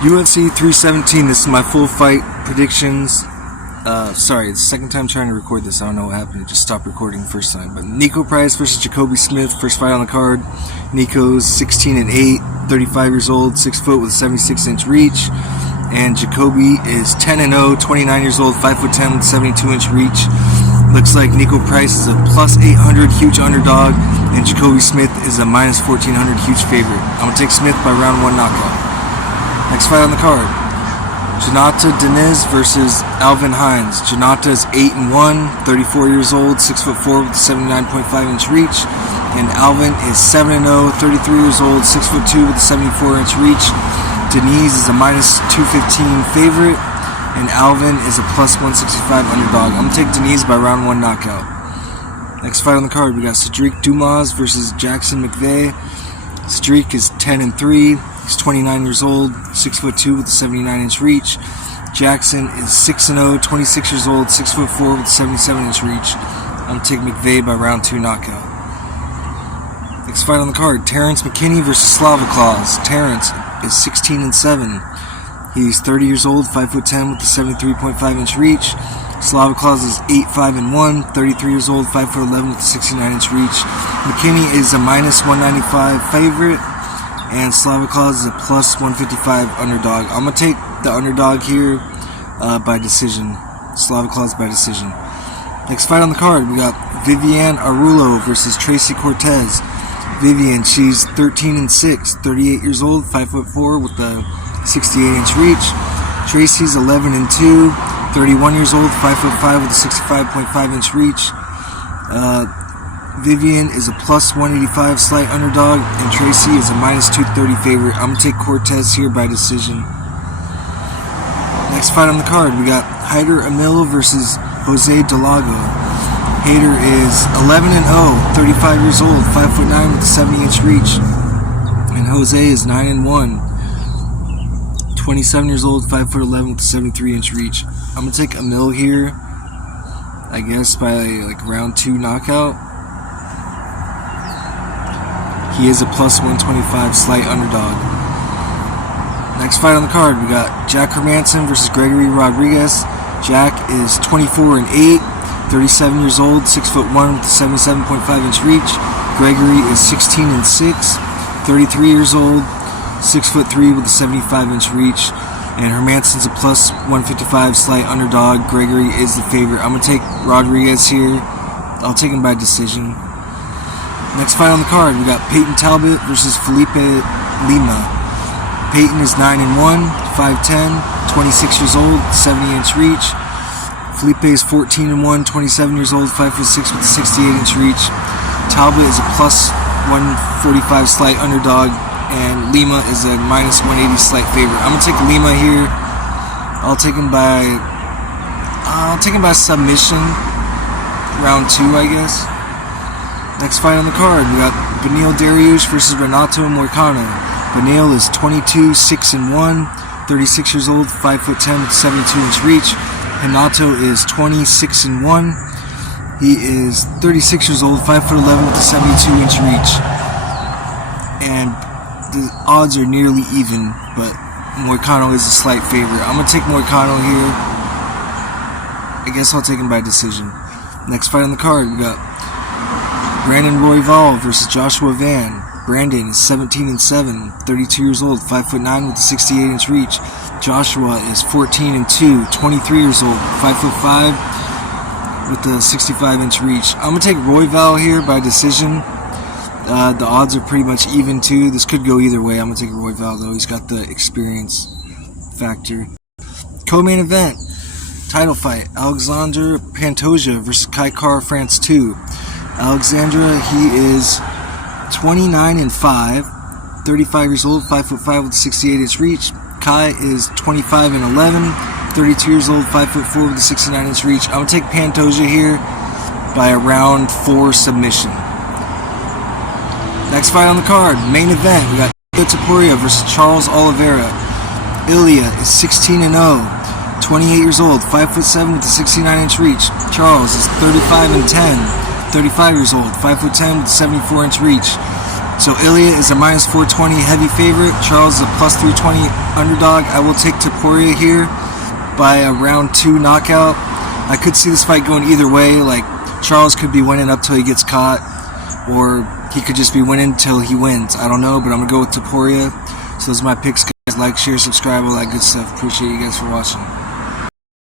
UFC 317, this is my full fight predictions. Sorry, it's the second time trying to record this. I don't know what happened. It just stopped recording the first time. But Nico Price versus Jacoby Smith, first fight on the card. Nico's 16-8, 35 years old, 6 foot with a 76-inch reach. And Jacoby is 10-0, 29 years old, 5'10" with a 72-inch reach. Looks like Nico Price is a plus 800 huge underdog, and Jacoby Smith is a minus 1400 huge favorite. I'm going to take Smith by round 1 knockout. Next fight on the card, Renato Diniz versus Alvin Hines. Renato is 8-1, 34 years old, 6'4" with a 79.5-inch reach. And Alvin is 7-0, 33 years old, 6'2" with a 74-inch reach. Diniz is a minus 215 favorite, and Alvin is a plus 165 underdog. I'm going to take Diniz by round 1 knockout. Next fight on the card, we got Sedriek Dumas versus Jackson McVey. Sedriek is 10-3. He's 29 years old, 6'2" with a 79-inch reach. Jackson is 6-0, 26 years old, 6'4" with a 77-inch reach. I'm going to take McVey by round 2 knockout. Next fight on the card, Terrence McKenna versus Slavoc. Terrence is 16-7. He's 30 years old, 5'10" with a 73.5-inch reach. Slavoc is 8-5-1, 33 years old, 5'11" with a 69-inch reach. McKenna is a minus 195 favorite, and Slavoc is a plus 155 underdog. I'm going to take the underdog here by decision. Slavoc by decision. Next fight on the card, we got Vivian Arulo versus Tracy Cortez. Vivian, she's 13-6, 38 years old, 5'4" with a 68-inch reach. Tracy's 11-2, 31 years old, 5'5" with a 65.5-inch reach. Vivian is a plus 185 slight underdog, and Tracy is a minus 230 favorite. I'm going to take Cortez here by decision. Next fight on the card, we got Haidider Amilo versus Jose Dago. Haidider is 11-0, 35 years old, 5'9" with a 70-inch reach. And Jose is 9-1, 27 years old, 5'11" with a 73-inch reach. I'm going to take Amilo here, I guess, by like round 2 knockout. He is a plus 125 slight underdog. Next fight on the card, we got Jack Hermanson versus Gregory Rodriguez. Jack is 24-8, 37 years old, 6'1" with a 77.5-inch reach. Gregory is 16-6, 33 years old, 6'3" with a 75-inch reach. And Hermanson's a plus 155 slight underdog. Gregory is the favorite. I'm going to take Rodriguez here. I'll take him by decision. Next fight on the card, we got Payton Talbot versus Felipe Lima. Payton is 9-1, 5'10", 26 years old, 70-inch reach. Felipe is 14-1, 27 years old, 5'6" with a 68-inch reach. Talbot is a plus 145 slight underdog, and Lima is a minus 180 slight favorite. I'm gonna take Lima here. I'll take him by submission, round 2, I guess. Next fight on the card, we got Venili versus Renato Moicano. Venili is 22, 6-1, 36 years old, 5'10" with a 72-inch reach. Renato is 26-1. He is 36 years old, 5'11" with a 72-inch reach. And the odds are nearly even, but Moicano is a slight favorite. I'm going to take Moicano here. I guess I'll take him by decision. Next fight on the card, we got Brandon Royval versus Joshua Van. Brandon is 17-7, 32 years old, 5'9" with a 68-inch reach. Joshua is 14-2, 23 years old, 5'5" with a 65-inch reach. I'm going to take Royval here by decision. The odds are pretty much even too. This could go either way. I'm going to take Royval though. He's got the experience factor. Co-main event, title fight, Alexandre Pantosia versus Kattar France 2. Alexandre, he is 29-5, 35 years old, 5'5" with a 68-inch reach. Kai is 25-11, 32 years old, 5'4" with a 69-inch reach. I'm going to take Pantosia here by a round 4 submission. Next fight on the card, main event, we got Ilia Topuria versus Charles Oliveira. Ilia is 16-0, 28 years old, 5'7" with a 69-inch reach. Charles is 35-10, 35 years old, 5'10" with a 74-inch reach. So Ilia is a minus 420 heavy favorite. Charles is a plus 320 underdog. I will take Topuria here by a round 2 knockout. I could see this fight going either way. Like, Charles could be winning up till he gets caught, or he could just be winning till he wins. I don't know, but I'm going to go with Topuria. So those are my picks, guys. Like, share, subscribe, all that good stuff. Appreciate you guys for watching.